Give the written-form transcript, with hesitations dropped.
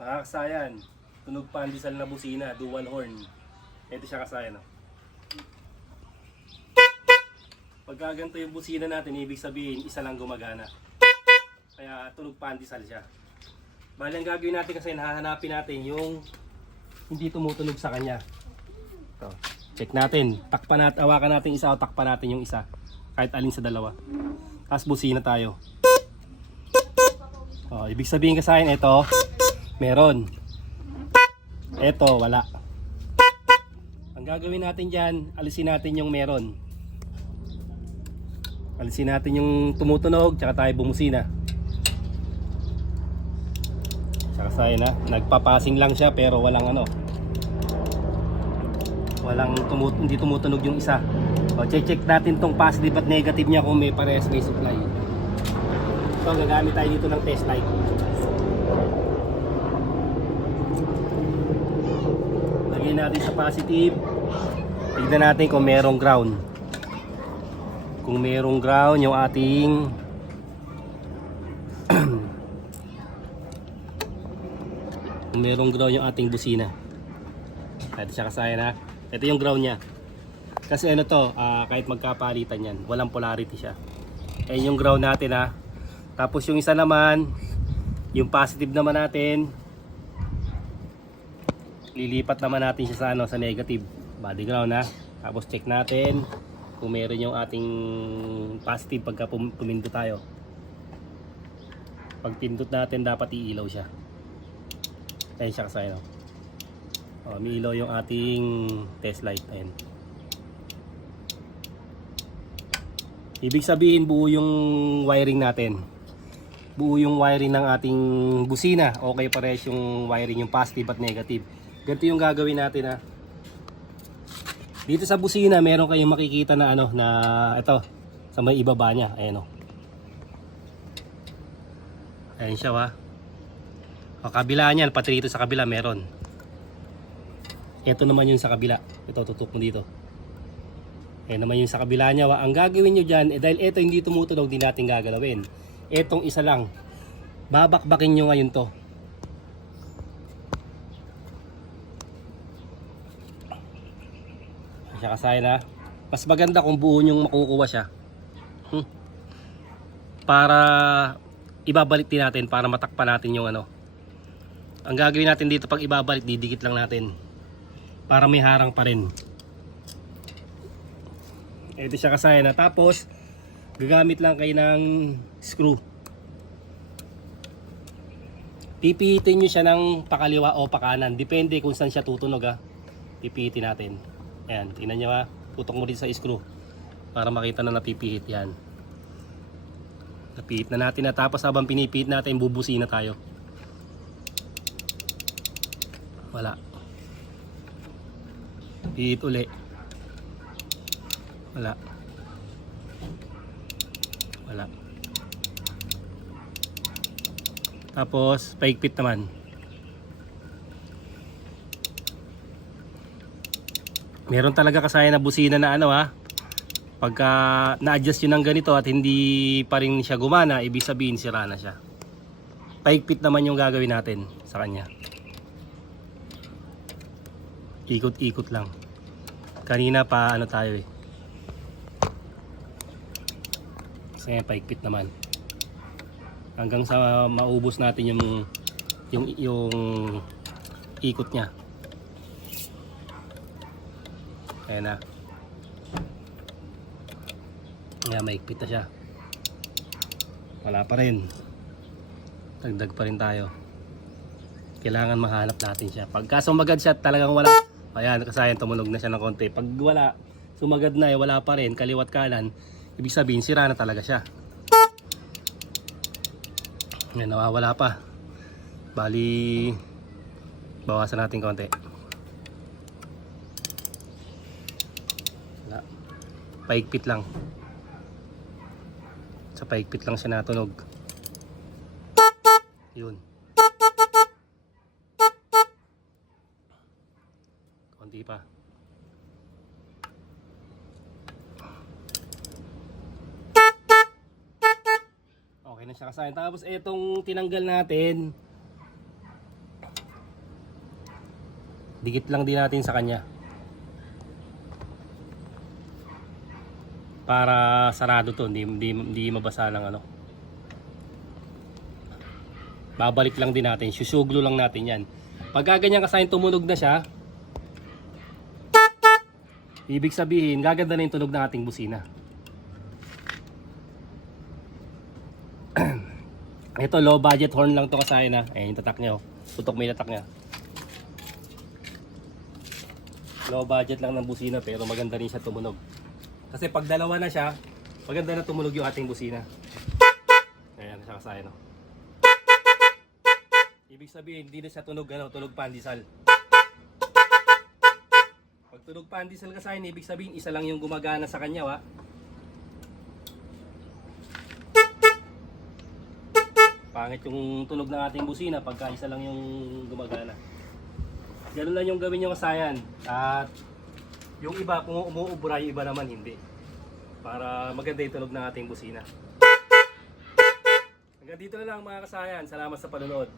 Mga kasayan, tunog pandesal na busina, dual horn. Ito siya kasayan. Pagka ganito yung busina natin, ibig sabihin isa lang gumagana. Kaya tunog pandesal siya. Bali ang gagawin natin kasi hahanapin natin yung hindi tumutunog sa kanya. Ito, check natin. Takpan natin, awakan natin isa o takpan natin yung isa. Kahit alin sa dalawa. Tapos busina tayo. Ibig sabihin kasayan, ito meron. Ito, wala. Ang gagawin natin dyan, alisin natin yung meron. Alisin natin yung tumutunog, tsaka tayo bumusina. Tsaka sayo na, nagpapasing lang siya pero walang ano. Hindi tumutunog yung isa. Check natin tong positive at negative niya kung may parehas may supply. So, gagamit tayo dito ng test light. Lagyan natin sa positive. Tignan natin kung merong ground. Kung merong ground yung ating kung merong ground yung ating busina. Ito siya kasaya na. Ito yung ground niya. Kasi ano to, kahit magkapalitan yan, walang polarity siya. Ayun yung ground natin ha. Tapos yung isa naman, yung positive naman natin, lilipat naman natin siya sa ano, sa negative body ground ha. Tapos check natin kung meron yung ating positive pagka pumindot tayo. Pag pindot natin dapat iilaw siya. Ayun siya kasaya no? May ilaw yung ating test light. Ayun. Ibig sabihin buo yung wiring natin. Buo yung wiring ng ating busina. Okay pares yung wiring, yung positive at negative. Ganito yung gagawin natin ha. Dito sa busina meron kayong makikita na ano na ito sa may ibaba niya. Ayan o. Ayan siya ha. O kabila niyan, pati dito sa kabila meron. Ito naman yung sa kabila. Ito tutok mo dito. Ayan naman yung sa kabila niya. Ang gagawin nyo dyan, dahil ito hindi tumutunog, di natin gagalawin. Etong isa lang. Babakbakin nyo ngayon to. Siya kasaya na. Mas maganda kung buo nyong makukuha siya. Para ibabalik din natin, para matakpan natin yung ano. Ang gagawin natin dito pag ibabalik, didikit lang natin. Para may harang pa rin. Ito siya kasaya na. Tapos, gagamit lang kayo ng screw. Pipihitin nyo siya ng pakaliwa o pakanan. Depende kung saan siya tutunog ha. Pipihitin natin. Ayan, tingnan nyo ha. Putok mo din sa screw. Para makita na napipihit yan. Napihit na natin na. Tapos habang pinipihit natin, bubusi na tayo. Wala. Pihit uli. Wala. Wala. Tapos paigpit naman. Meron talaga kasaya na busina na ano ha. Pagka na-adjust yun ng ganito at hindi pa rin siya gumana, ibig sabihin sira na siya. Paigpit naman yung gagawin natin sa kanya. Ikot-ikot lang. Kanina pa ano tayo eh. Kasi paigpit naman. Hanggang sa maubos natin yung ikot niya. Ayan na. Ayan, maigpit na siya. Wala pa rin. Dagdag pa rin tayo. Kailangan mahanap natin siya. Pagka sumagad siya talagang wala. Ayan, kasayan tumunog na siya ng konti. Pag wala, sumagad na wala pa rin, kaliwat kanan, ibig sabihin sira na talaga siya. Yan, nawawala pa. Bali, bawasan natin konti. Wala. Paigpit lang. Sa paigpit lang siya natunog. Yun. Konti pa. Okay na siya kasayan. Tapos itong tinanggal natin, Dikit lang din natin sa kanya. Para sarado to, hindi mabasa ng ano. Babalik lang din natin, susuglo lang natin yan. Pagka ganyan kasayin tumunog na siya, ibig sabihin, gaganda na yung tunog ng ating busina. Ito, low budget horn lang to kasayin na. Ayan yung tatak niya, oh. Tutok may tatak niya. Low budget lang ng busina pero maganda rin siya tumunog. Kasi pag dalawa na siya, maganda na tumunog yung ating busina. Ayan, siya kasayin, oh. Ibig sabihin, hindi na siya tunog, tunog pandesal. Pag tunog pandesal kasayin, ibig sabihin, isa lang yung gumagana sa kanya, wa? Pangit yung tunog ng ating busina pagka isa lang yung gumagana. Ganun lang yung gawin nyo kasayan. At yung iba, kung umuubra, yung iba naman hindi. Para maganda yung tunog ng ating busina. Hanggang dito na lang mga kasayan. Salamat sa panonood.